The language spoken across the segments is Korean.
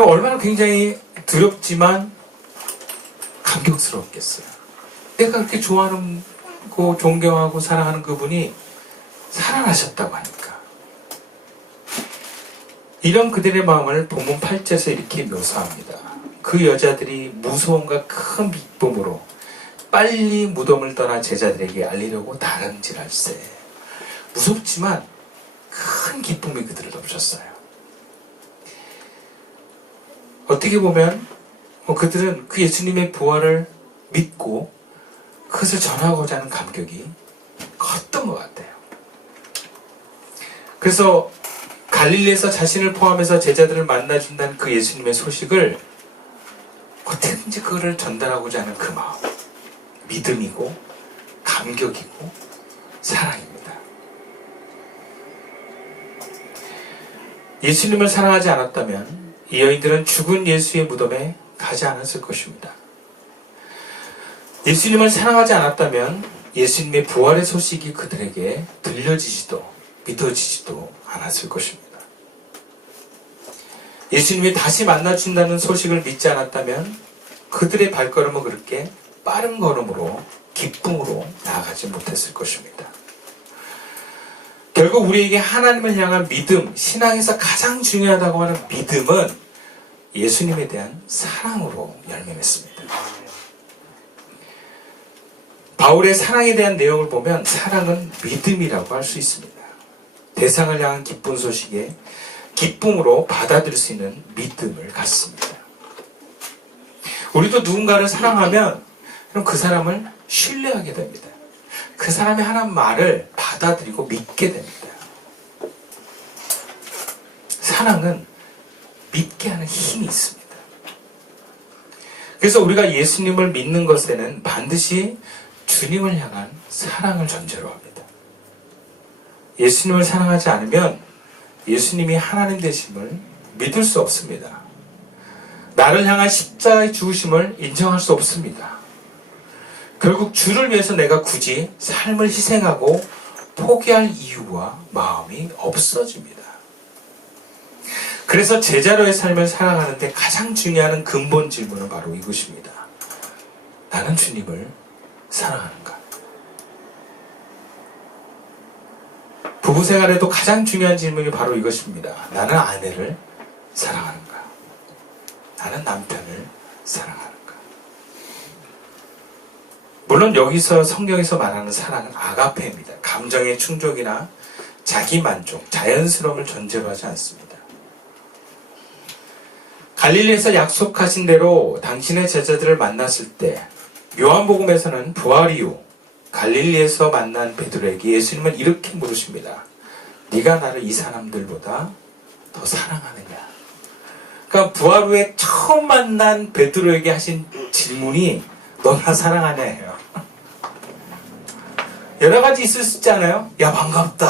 얼마나 굉장히 두렵지만 감격스럽겠어요. 내가 그렇게 좋아하는 고 존경하고 사랑하는 그분이 살아나셨다고 하니까. 이런 그들의 마음을 본문 8절에서 이렇게 묘사합니다. 그 여자들이 무서움과 큰 기쁨으로 빨리 무덤을 떠나 제자들에게 알리려고 다름질할세. 무섭지만 큰 기쁨이 그들을 덮쳤어요. 어떻게 보면 그들은 그 예수님의 부활을 믿고 그것을 전하고자 하는 감격이 컸던 것 같아요. 그래서 갈릴리에서 자신을 포함해서 제자들을 만나준다는 그 예수님의 소식을 어떻게든지 그거를 전달하고자 하는 그 마음, 믿음이고 감격이고 사랑입니다. 예수님을 사랑하지 않았다면 이 여인들은 죽은 예수의 무덤에 가지 않았을 것입니다. 예수님을 사랑하지 않았다면 예수님의 부활의 소식이 그들에게 들려지지도 믿어지지도 않았을 것입니다. 예수님이 다시 만나준다는 소식을 믿지 않았다면 그들의 발걸음은 그렇게 빠른 걸음으로 기쁨으로 나아가지 못했을 것입니다. 결국 우리에게 하나님을 향한 믿음, 신앙에서 가장 중요하다고 하는 믿음은 예수님에 대한 사랑으로 열매맺습니다. 바울의 사랑에 대한 내용을 보면 사랑은 믿음이라고 할 수 있습니다. 대상을 향한 기쁜 소식에 기쁨으로 받아들일 수 있는 믿음을 갖습니다. 우리도 누군가를 사랑하면 그럼 그 사람을 신뢰하게 됩니다. 그 사람이 하는 말을 받아들이고 믿게 됩니다. 사랑은 믿게 하는 힘이 있습니다. 그래서 우리가 예수님을 믿는 것에는 반드시 주님을 향한 사랑을 전제로 합니다. 예수님을 사랑하지 않으면 예수님이 하나님 되심을 믿을 수 없습니다. 나를 향한 십자가의 죽으심을 인정할 수 없습니다. 결국 주를 위해서 내가 굳이 삶을 희생하고 포기할 이유와 마음이 없어집니다. 그래서 제자로의 삶을 살아가는데 가장 중요한 근본 질문은 바로 이것입니다. 나는 주님을 사랑하는가? 부부 생활에도 가장 중요한 질문이 바로 이것입니다. 나는 아내를 사랑하는가? 나는 남편을 사랑하는가? 물론 여기서 성경에서 말하는 사랑은 아가페입니다. 감정의 충족이나 자기만족, 자연스러움을 전제로 하지 않습니다. 갈릴리에서 약속하신 대로 당신의 제자들을 만났을 때 요한복음에서는 부활 이후 갈릴리에서 만난 베드로에게 예수님은 이렇게 물으십니다. 네가 나를 이 사람들보다 더 사랑하느냐? 그러니까 부활 후에 처음 만난 베드로에게 하신 질문이 너 나 사랑하냐예요. 여러 가지 있을 수 있지 않아요? 야 반갑다.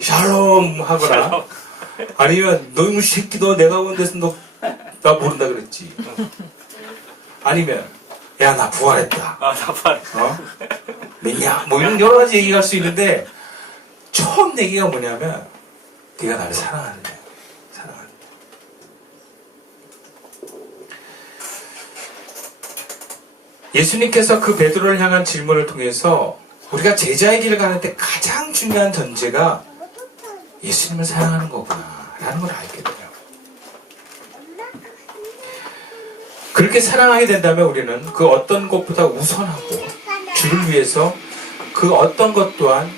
샬롬 하거나 아니면 너 이놈 새끼 너 내가 온 데서 너 나 모른다 그랬지. 아니면 야 나 부활했다. 나 부활했다. 믿냐? 뭐 이런 여러 가지 얘기가 할 수 있는데 처음 얘기가 뭐냐면 네가 나를 사랑하느냐. 사랑하느냐. 예수님께서 그 베드로를 향한 질문을 통해서 우리가 제자의 길을 가는데 가장 중요한 전제가 예수님을 사랑하는 거구나 라는 걸 알게 돼요. 그렇게 사랑하게 된다면 우리는 그 어떤 것보다 우선하고 주를 위해서 그 어떤 것 또한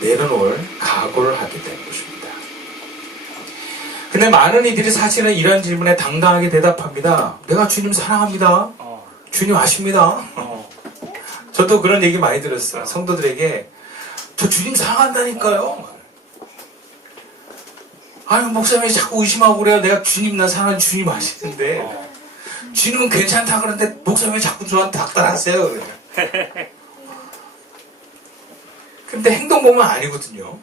내려놓을 각오를 하게 되는 것입니다. 근데 많은 이들이 사실은 이런 질문에 당당하게 대답합니다. 내가 주님 사랑합니다. 주님 아십니다. 저도 그런 얘기 많이 들었어요. 성도들에게 저 주님 사랑한다니까요. 아유 목사님이 자꾸 의심하고 그래요. 내가 주님 나 사랑하는 주님 아시는데 주님은 괜찮다 그러는데 목사님이 자꾸 저한테 닥달하세요. 그래요. 근데 행동 보면 아니거든요.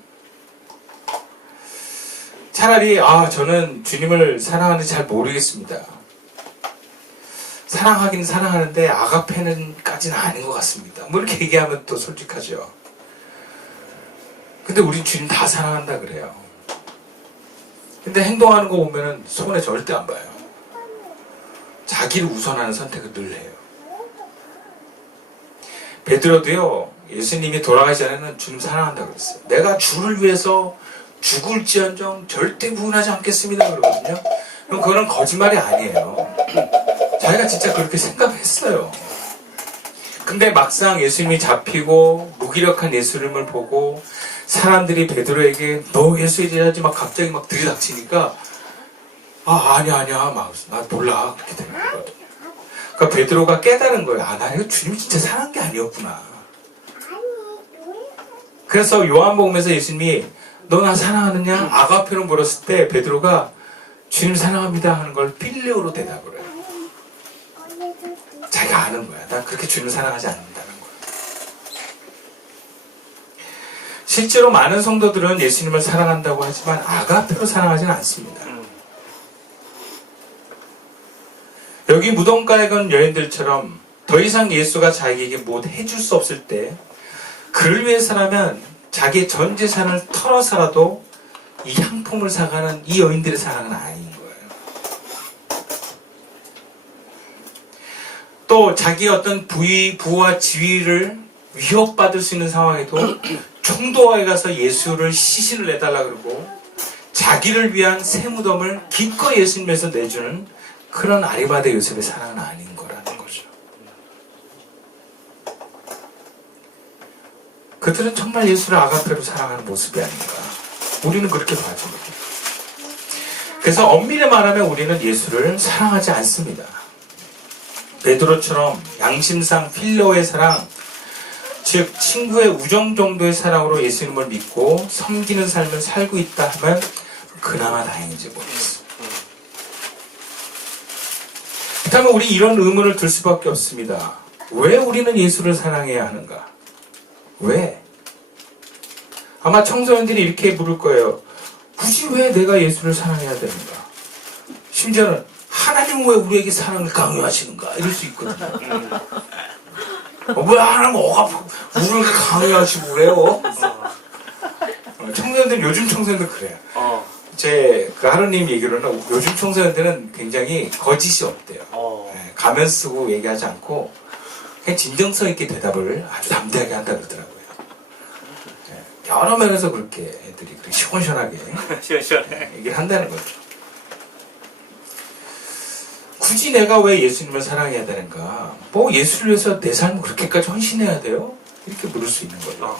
차라리 저는 주님을 사랑하는지 잘 모르겠습니다. 사랑하긴 사랑하는데 아가페는까지는 아닌 것 같습니다. 뭐 이렇게 얘기하면 또 솔직하죠. 근데 우리 주님 다 사랑한다 그래요. 근데 행동하는 거 보면은 손에 절대 안 봐요. 자기를 우선하는 선택을 늘 해요. 베드로도요, 예수님이 돌아가기 전에는 주님 사랑한다고 그랬어요. 내가 주를 위해서 죽을지언정 절대 부인하지 않겠습니다 그러거든요. 그럼 그거는 거짓말이 아니에요. 자기가 진짜 그렇게 생각했어요. 근데 막상 예수님이 잡히고 무기력한 예수님을 보고 사람들이 베드로에게 너 예수의 제자지 막 갑자기 막 들이닥치니까 아니야 막 나 몰라 그렇게 되는 거거든요. 그러니까 베드로가 깨달은 거예요. 나 이거 주님 진짜 사랑한 게 아니었구나. 그래서 요한복음에서 예수님이 너 나 사랑하느냐? 아가페로 물었을 때 베드로가 주님 사랑합니다 하는 걸 필레오로 대답을 해요. 자기가 아는 거야. 난 그렇게 주님을 사랑하지 않는다는 거야. 실제로 많은 성도들은 예수님을 사랑한다고 하지만 아가페로 사랑하지는 않습니다. 여기 무덤가에 간 여인들처럼 더 이상 예수가 자기에게 뭐 해줄 수 없을 때 그를 위해서라면 자기의 전 재산을 털어서라도 이 향품을 사가는 이 여인들의 사랑은 아닌 거예요. 또 자기의 어떤 부와 지위를 위협받을 수 있는 상황에도 총도에 가서 예수를 시신을 내달라 그러고 자기를 위한 새 무덤을 기꺼이 예수님에서 내주는 그런 아리마대 요셉의 사랑은 아닌 거라는 거죠. 그들은 정말 예수를 아가페로 사랑하는 모습이 아닌가. 우리는 그렇게 봐줍니다. 그래서 엄밀히 말하면 우리는 예수를 사랑하지 않습니다. 베드로처럼 양심상 필로의 사랑, 즉 친구의 우정 정도의 사랑으로 예수님을 믿고 섬기는 삶을 살고 있다 하면 그나마 다행인지 모르겠습니다. 그렇다면 우리 이런 의문을 들 수밖에 없습니다. 왜 우리는 예수를 사랑해야 하는가? 왜? 아마 청소년들이 이렇게 물을 거예요. 굳이 왜 내가 예수를 사랑해야 되는가? 심지어는 하나님은 왜 우리에게 사랑을 강요하시는가? 이럴 수 있거든요. 왜 하나님 우리를 강요하시고 그래요? 청소년들, 요즘 청소년들 그래요. 제 그 하루님 얘기로는 요즘 청소년들은 굉장히 거짓이 없대요. 네, 가면 쓰고 얘기하지 않고 그냥 진정성 있게 대답을 아주 담대하게 한다 그러더라고요. 네, 여러 면에서 그렇게 애들이 그렇게 시원시원하게 얘기를 한다는 거죠. 굳이 내가 왜 예수님을 사랑해야 되는가? 뭐 예수를 위해서 내 삶을 그렇게까지 헌신해야 돼요? 이렇게 물을 수 있는 거죠.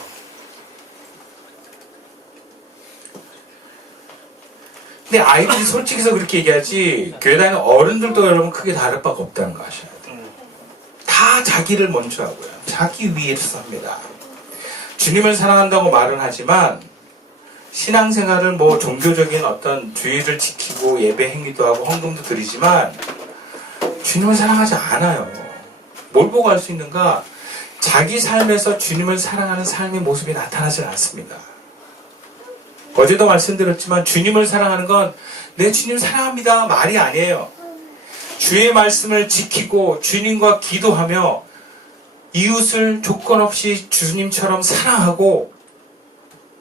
근데 아이들이 솔직해서 그렇게 얘기하지 교회 다니는 어른들도 여러분 크게 다를 바가 없다는 거 아셔야 돼요. 다 자기를 먼저 하고요. 자기 위해서 삽니다. 주님을 사랑한다고 말은 하지만 신앙생활을 뭐 종교적인 어떤 주의를 지키고 예배 행위도 하고 헌금도 드리지만 주님을 사랑하지 않아요. 뭘 보고 알 수 있는가? 자기 삶에서 주님을 사랑하는 삶의 모습이 나타나질 않습니다. 어제도 말씀드렸지만 주님을 사랑하는 건 내 주님 사랑합니다 말이 아니에요. 주의 말씀을 지키고 주님과 기도하며 이웃을 조건 없이 주님처럼 사랑하고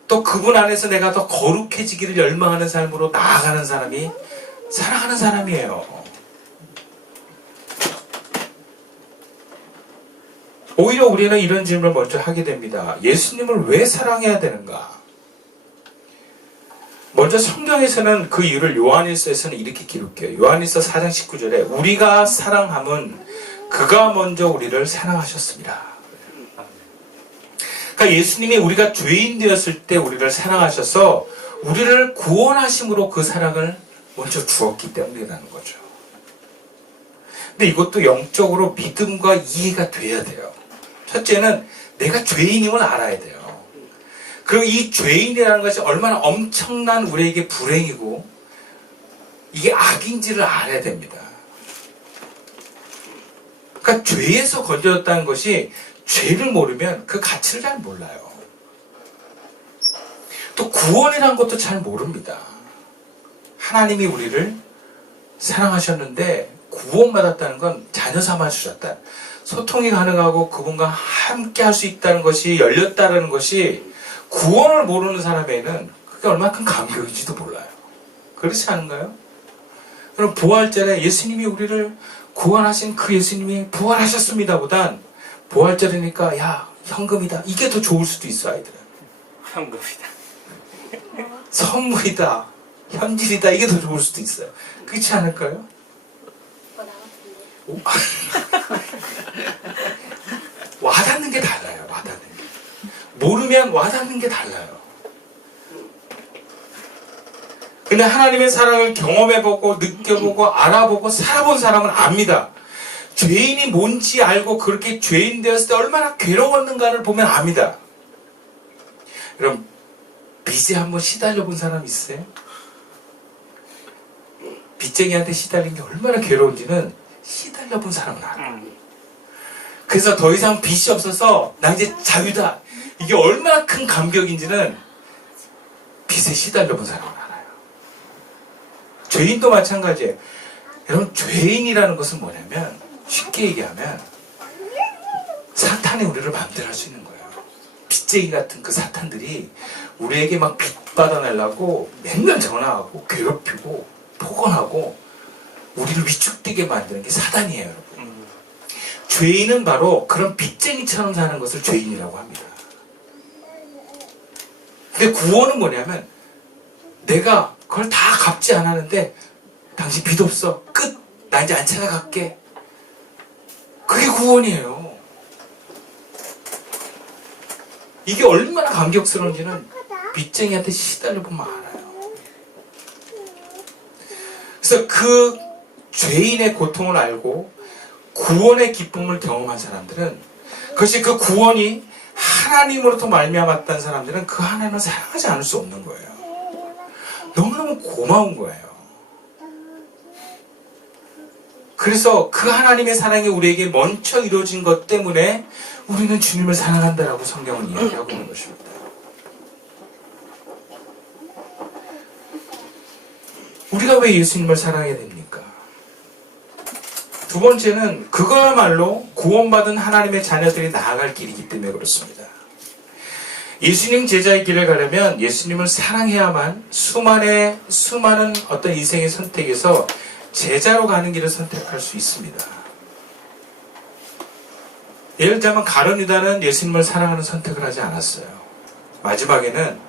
또 그분 안에서 내가 더 거룩해지기를 열망하는 삶으로 나아가는 사람이 사랑하는 사람이에요. 오히려 우리는 이런 질문을 먼저 하게 됩니다. 예수님을 왜 사랑해야 되는가? 먼저 성경에서는 그 이유를 요한일서에서는 이렇게 기록해요. 요한일서 4장 19절에 우리가 사랑함은 그가 먼저 우리를 사랑하셨습니다. 그러니까 예수님이 우리가 죄인 되었을 때 우리를 사랑하셔서 우리를 구원하심으로 그 사랑을 먼저 주었기 때문이라는 거죠. 근데 이것도 영적으로 믿음과 이해가 돼야 돼요. 첫째는 내가 죄인임을 알아야 돼요. 그리고 이 죄인이라는 것이 얼마나 엄청난 우리에게 불행이고 이게 악인지를 알아야 됩니다. 그러니까 죄에서 건져졌다는 것이 죄를 모르면 그 가치를 잘 몰라요. 또 구원이라는 것도 잘 모릅니다. 하나님이 우리를 사랑하셨는데 구원받았다는 건 자녀 삼아 주셨다. 소통이 가능하고 그분과 함께 할 수 있다는 것이 열렸다는 것이 구원을 모르는 사람에게는 그게 얼마나 큰 감격인지도 몰라요. 그렇지 않은가요? 그럼 부활절에 예수님이 우리를 구원하신 그 예수님이 부활하셨습니다 보단 부활절이니까 야 현금이다 이게 더 좋을 수도 있어. 아이들은 현금이다. 선물이다 현질이다 이게 더 좋을 수도 있어요. 그렇지 않을까요? 와닿는 게 달라요. 와닿는 게 모르면 와닿는 게 달라요. 근데 하나님의 사랑을 경험해보고 느껴보고 알아보고 살아본 사람은 압니다. 죄인이 뭔지 알고 그렇게 죄인 되었을 때 얼마나 괴로웠는가를 보면 압니다. 여러분 빚에 한번 시달려 본 사람 있어요? 빚쟁이한테 시달린 게 얼마나 괴로운지는 시달려 본 사람은 알아요. 그래서 더 이상 빚이 없어서 나 이제 자유다. 이게 얼마나 큰 감격인지는 빚에 시달려 본 사람은 알아요. 죄인도 마찬가지예요. 여러분 죄인이라는 것은 뭐냐면 쉽게 얘기하면 사탄이 우리를 마음대로 할 수 있는 거예요. 빚쟁이 같은 그 사탄들이 우리에게 막 빚 받아내려고 맨날 전화하고 괴롭히고 폭언하고 우리를 위축되게 만드는 게 사단이에요. 여러분. 죄인은 바로 그런 빚쟁이처럼 사는 것을 죄인이라고 합니다. 근데 구원은 뭐냐면 내가 그걸 다 갚지 않았는데 당신 빚 없어. 끝. 나 이제 안 찾아갈게. 그게 구원이에요. 이게 얼마나 감격스러운지는 빚쟁이한테 시달려보면 알아요. 그래서 그 죄인의 고통을 알고 구원의 기쁨을 경험한 사람들은 그것이 그 구원이 하나님으로부터 말미암았다는 사람들은 그 하나님을 사랑하지 않을 수 없는 거예요. 너무너무 고마운 거예요. 그래서 그 하나님의 사랑이 우리에게 먼저 이루어진 것 때문에 우리는 주님을 사랑한다라고 성경은 이야기하고 있는 것입니다. 우리가 왜 예수님을 사랑해야 됩니까? 두 번째는 그거야말로 구원받은 하나님의 자녀들이 나아갈 길이기 때문에 그렇습니다. 예수님 제자의 길을 가려면 예수님을 사랑해야만 수많은 어떤 인생의 선택에서 제자로 가는 길을 선택할 수 있습니다. 예를 들자면 가룟 유다는 예수님을 사랑하는 선택을 하지 않았어요. 마지막에는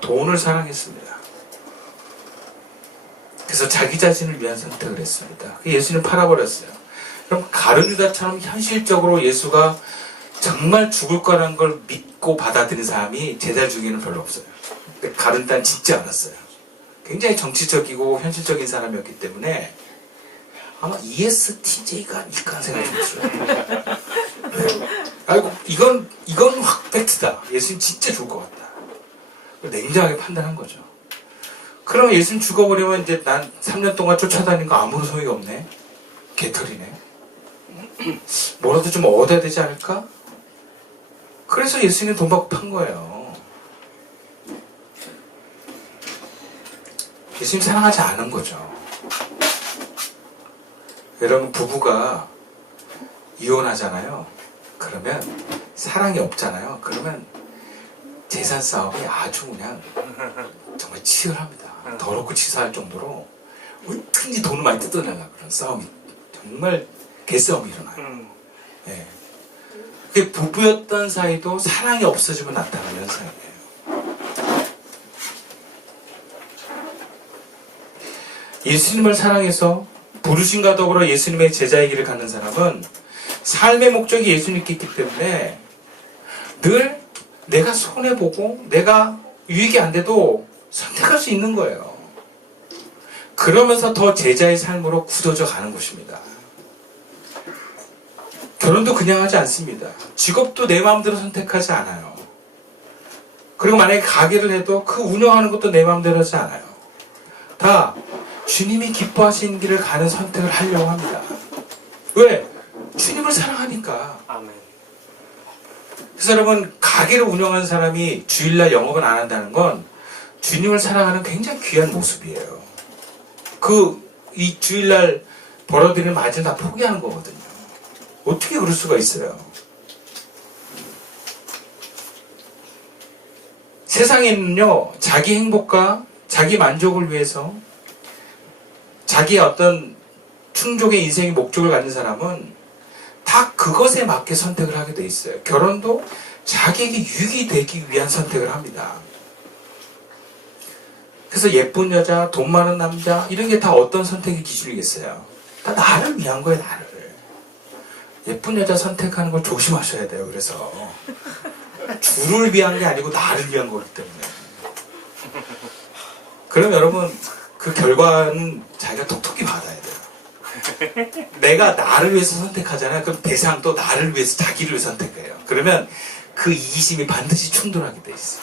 돈을 사랑했습니다. 그래서 자기 자신을 위한 선택을 했습니다. 예수님 팔아버렸어요. 그럼 가룟 유다처럼 현실적으로 예수가 정말 죽을 거라는 걸 믿고 받아들인 사람이 제자 중에는 별로 없어요. 가룟 유다는 짓지 않았어요. 굉장히 정치적이고 현실적인 사람이었기 때문에 아마 ESTJ가 아닐까 생각이 들었어요. 아이고 이건 확 팩트다. 예수님 진짜 죽을 것 같다. 냉정하게 판단한 거죠. 그럼 예수님 죽어버리면 이제 난 3년 동안 쫓아다닌 거 아무런 소용이 없네. 개털이네. 뭐라도 좀 얻어야 되지 않을까? 그래서 예수님 돈 받고 판 거예요. 예수님 사랑하지 않은 거죠. 여러분 부부가 이혼하잖아요. 그러면 사랑이 없잖아요. 그러면 재산 싸움이 아주 그냥 정말 치열합니다. 더럽고 치사할 정도로 어떻게든지 돈을 많이 뜯어내려고 그런 싸움이 정말 개싸움이 일어나요. 네. 그게 부부였던 사이도 사랑이 없어지면 나타나는 현상이에요. 예수님을 사랑해서 부르심과 더불어 예수님의 제자의 길을 갖는 사람은 삶의 목적이 예수님께 있기 때문에 늘 내가 손해보고 내가 유익이 안 돼도 선택할 수 있는 거예요. 그러면서 더 제자의 삶으로 굳어져 가는 것입니다. 결혼도 그냥 하지 않습니다. 직업도 내 마음대로 선택하지 않아요. 그리고 만약에 가게를 해도 그 운영하는 것도 내 마음대로 하지 않아요. 다 주님이 기뻐하시는 길을 가는 선택을 하려고 합니다. 왜? 주님을 사랑하니까. 아멘. 그래서 여러분 가게를 운영하는 사람이 주일날 영업을 안 한다는 건 주님을 사랑하는 굉장히 귀한 모습이에요. 이 주일날 벌어들이는 마진 다 포기하는 거거든요. 어떻게 그럴 수가 있어요? 세상에는요, 자기 행복과 자기 만족을 위해서 자기의 어떤 충족의 인생의 목적을 가진 사람은 다 그것에 맞게 선택을 하게 돼 있어요. 결혼도 자기에게 유익이 되기 위한 선택을 합니다. 그래서 예쁜 여자, 돈 많은 남자 이런 게 다 어떤 선택의 기준이겠어요? 다 나를 위한 거예요, 나를. 예쁜 여자 선택하는 걸 조심하셔야 돼요. 그래서 주를 위한 게 아니고 나를 위한 거기 때문에. 그럼 여러분 그 결과는 자기가 톡톡히 받아야 돼요. 내가 나를 위해서 선택하잖아요. 그럼 대상도 나를 위해서 자기를 위해서 선택해요. 그러면 그 이기심이 반드시 충돌하게 돼 있어요.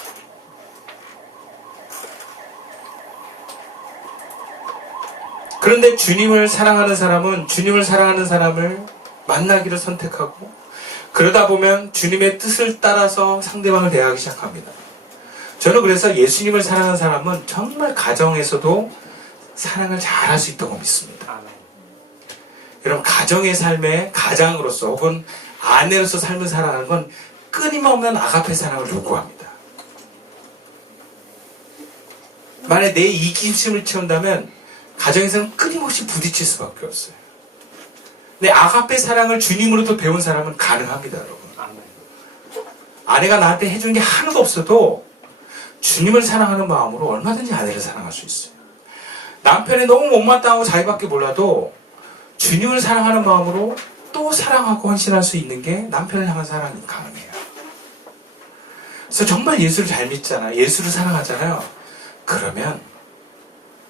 그런데 주님을 사랑하는 사람은 주님을 사랑하는 사람을 만나기를 선택하고 그러다 보면 주님의 뜻을 따라서 상대방을 대하기 시작합니다. 저는 그래서 예수님을 사랑하는 사람은 정말 가정에서도 사랑을 잘할 수 있다고 믿습니다. 여러분 가정의 삶에 가장으로서 혹은 아내로서 삶을 살아가는 건 끊임없는 아가페 사랑을 요구합니다. 만약에 내 이기심을 채운다면 가정에서는 끊임없이 부딪힐 수밖에 없어요. 근데 아가페 사랑을 주님으로부터 배운 사람은 가능합니다, 여러분. 아내가 나한테 해준 게 하나도 없어도 주님을 사랑하는 마음으로 얼마든지 아내를 사랑할 수 있어요. 남편이 너무 못마땅하고 자기밖에 몰라도 주님을 사랑하는 마음으로 또 사랑하고 헌신할 수 있는 게 남편을 향한 사랑이 가능해요. 그래서 정말 예수를 잘 믿잖아요. 예수를 사랑하잖아요. 그러면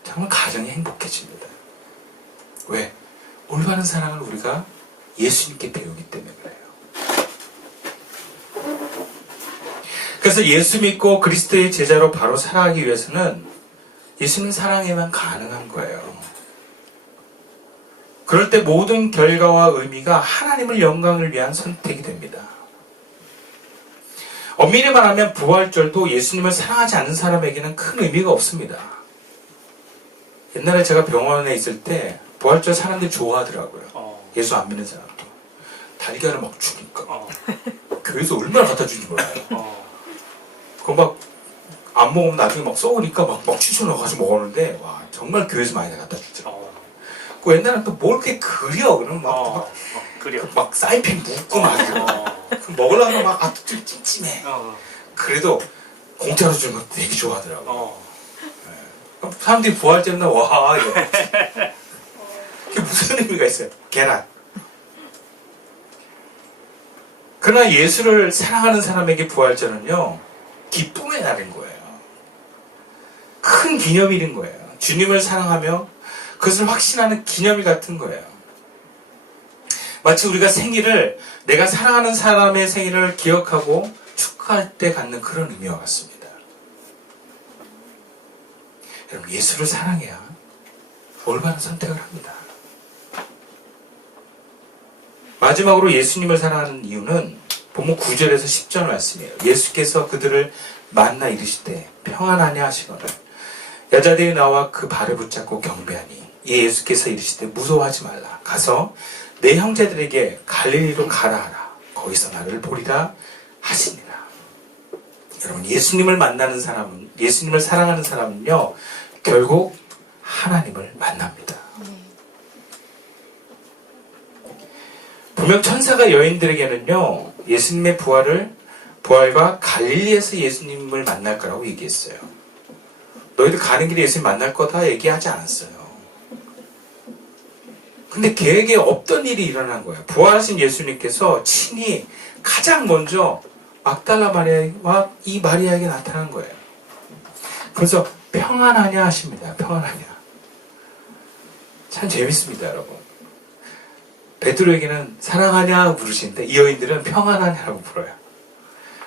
정말 가정이 행복해집니다. 왜? 올바른 사랑을 우리가 예수님께 배우기 때문에 그래요. 그래서 예수 믿고 그리스도의 제자로 바로 살아가기 위해서는 예수님 사랑에만 가능한 거예요. 그럴 때 모든 결과와 의미가 하나님을 영광을 위한 선택이 됩니다. 엄밀히 말하면 부활절도 예수님을 사랑하지 않는 사람에게는 큰 의미가 없습니다. 옛날에 제가 병원에 있을 때 부활절 사람들이 좋아하더라고요. 예수 안 믿는 사람도. 달걀을 막 주니까. 교회에서 얼마나 갖다 주는지 몰라요. 그거 막 안 먹으면 나중에 막 썩으니까 막 치수 넣어가지고 먹었는데 와 정말 교회에서 많이 갖다 주죠. 그 옛날엔 또 뭘 이렇게 그려 그러면 막 사이펜 묻고 막 먹으려면 막 좀 찜찜해. 그래도 공짜로 주는 거 되게 좋아하더라고. 사람들이 부활절 날 와 이거 이게 무슨 의미가 있어요? 계란. 그러나 예수를 사랑하는 사람에게 부활절은요 기쁨의 날인 거예요. 큰 기념일인 거예요. 주님을 사랑하며 그것을 확신하는 기념일 같은 거예요. 마치 우리가 생일을 내가 사랑하는 사람의 생일을 기억하고 축하할 때 갖는 그런 의미와 같습니다. 여러분 예수를 사랑해야 올바른 선택을 합니다. 마지막으로 예수님을 사랑하는 이유는 본문 9절에서 10절 말씀이에요. 예수께서 그들을 만나 이르시되 평안하냐 하시거늘 여자들이 나와 그 발을 붙잡고 경배하니 이에 예수께서 이르시되 무서워하지 말라. 가서 내 형제들에게 갈릴리로 가라 하라. 거기서 나를 보리라 하시니라. 여러분 예수님을 만나는 사람은 예수님을 사랑하는 사람은요 결국 하나님을 만납니다. 분명 천사가 여인들에게는요 예수님의 부활과 갈릴리에서 예수님을 만날 거라고 얘기했어요. 너희들 가는 길에 예수님 만날 거다 얘기하지 않았어요. 근데 계획에 없던 일이 일어난 거예요. 부활하신 예수님께서 친히 가장 먼저 막달라 마리아와 이 마리아에게 나타난 거예요. 그래서 평안하냐 하십니다. 평안하냐. 참 재밌습니다, 여러분. 베드로에게는 사랑하냐 부르시는데 이 여인들은 평안하냐라고 불어요.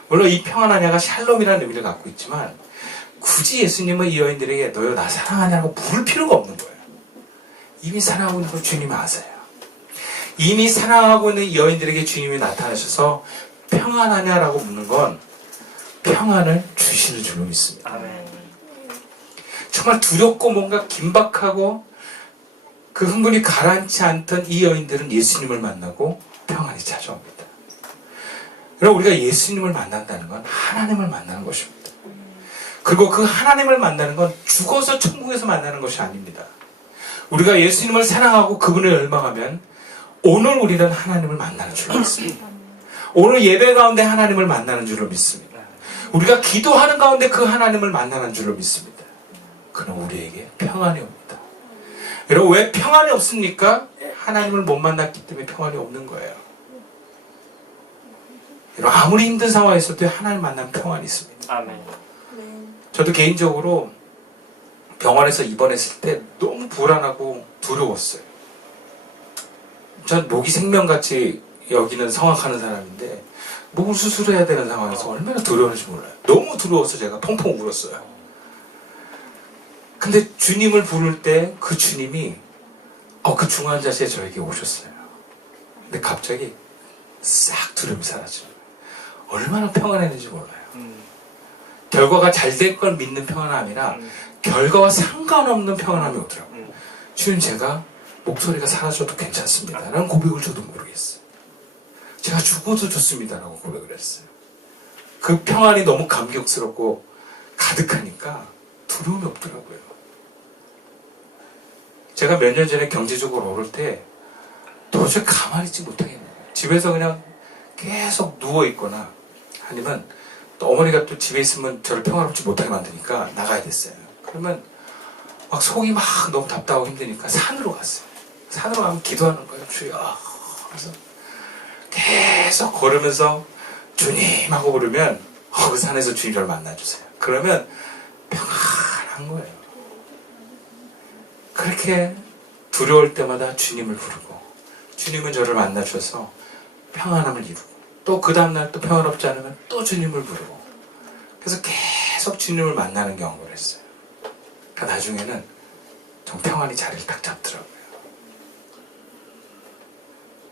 물론 이 평안하냐가 샬롬이라는 의미를 갖고 있지만 굳이 예수님은 이 여인들에게 너요 나 사랑하냐고 물을 필요가 없는 거예요. 이미 사랑하고 있는 걸 주님이 아세요. 이미 사랑하고 있는 이 여인들에게 주님이 나타나셔서 평안하냐라고 묻는 건 평안을 주시는 줄로 믿습니다. 아멘. 정말 두렵고 뭔가 긴박하고 그 흥분이 가라앉지 않던 이 여인들은 예수님을 만나고 평안이 찾아옵니다. 여러분 우리가 예수님을 만난다는 건 하나님을 만나는 것입니다. 그리고 그 하나님을 만나는 건 죽어서 천국에서 만나는 것이 아닙니다. 우리가 예수님을 사랑하고 그분을 열망하면 오늘 우리는 하나님을 만나는 줄로 믿습니다. 오늘 예배 가운데 하나님을 만나는 줄로 믿습니다. 우리가 기도하는 가운데 그 하나님을 만나는 줄로 믿습니다. 그는 우리에게 평안이 옵니다. 여러분, 왜 평안이 없습니까? 하나님을 못 만났기 때문에 평안이 없는 거예요. 여러분, 아무리 힘든 상황에서도 하나님 만나면 평안이 있습니다. 아멘. 저도 개인적으로 병원에서 입원했을 때 너무 불안하고 두려웠어요. 전 목이 생명같이 여기는 성악하는 사람인데 목을 수술해야 되는 상황에서 얼마나 두려웠는지 몰라요. 너무 두려워서 제가 펑펑 울었어요. 근데 주님을 부를 때 그 주님이 그 중환자실에 저에게 오셨어요. 근데 갑자기 싹 두려움이 사라져요. 얼마나 평안했는지 몰라요. 결과가 잘 될 걸 믿는 평안함이라 결과와 상관없는 평안함이 오더라고요. 주님, 제가 목소리가 사라져도 괜찮습니다 라는 고백을 저도 모르겠어요. 제가 죽어도 좋습니다 라고 고백을 했어요. 그 평안이 너무 감격스럽고 가득하니까 두려움이 없더라고요. 제가 몇 년 전에 경제적으로 어려울 때 도저히 가만히 있지 못하겠네요. 집에서 그냥 계속 누워있거나 아니면 또 어머니가 또 집에 있으면 저를 평화롭지 못하게 만드니까 나가야 됐어요. 그러면 막 속이 막 너무 답답하고 힘드니까 산으로 갔어요. 산으로 가면 기도하는 거예요. 주여. 그래서 계속 걸으면서 주님 하고 부르면 그 산에서 주님 저를 만나주세요. 그러면 평안한 거예요. 그렇게 두려울 때마다 주님을 부르고 주님은 저를 만나주셔서 평안함을 이루고 또 그 다음날 또 평안롭지 않으면 또 주님을 부르고 그래서 계속 주님을 만나는 경험을 했어요. 그러니까 나중에는 좀 평안이 자리를 딱 잡더라고요.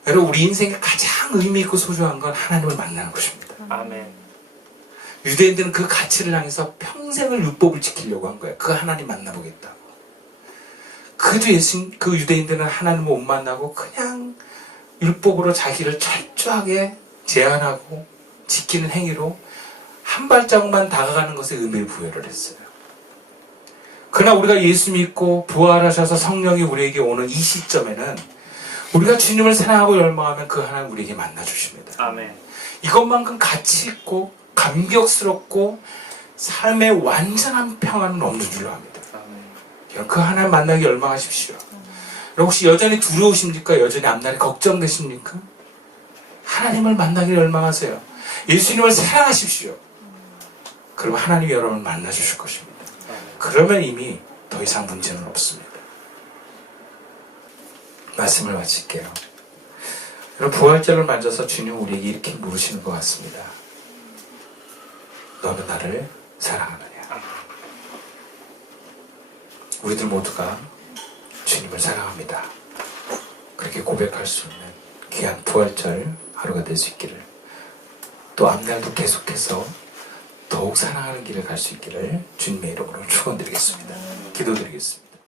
여러분, 우리 인생의 가장 의미 있고 소중한 건 하나님을 만나는 것입니다. 아멘. 유대인들은 그 가치를 향해서 평생을 율법을 지키려고 한 거예요. 그 하나님 만나보겠다고. 그래도 그 유대인들은 하나님을 못 만나고 그냥 율법으로 자기를 철저하게 제한하고 지키는 행위로 한 발자국만 다가가는 것에 의미를 부여를 했어요. 그러나 우리가 예수 믿고 부활하셔서 성령이 우리에게 오는 이 시점에는 우리가 주님을 사랑하고 열망하면 그 하나님 우리에게 만나주십니다. 아멘. 이것만큼 가치 있고 감격스럽고 삶의 완전한 평안은 없는 줄로 압니다. 아멘. 그 하나님 만나기 열망하십시오. 혹시 여전히 두려우십니까? 여전히 앞날이 걱정되십니까? 하나님을 만나기 열망하세요. 예수님을 사랑하십시오. 그럼 하나님이 여러분을 만나주실 것입니다. 그러면 이미 더 이상 문제는 없습니다. 말씀을 마칠게요. 여러분, 부활절을 만져서 주님 우리에게 이렇게 물으시는 것 같습니다. 너는 나를 사랑하느냐? 우리들 모두가 주님을 사랑합니다. 그렇게 고백할 수 있는 귀한 부활절 하루가 될 수 있기를, 또 앞날도 계속해서 더욱 사랑하는 길을 갈 수 있기를 주님의 이름으로 축원드리겠습니다. 기도드리겠습니다.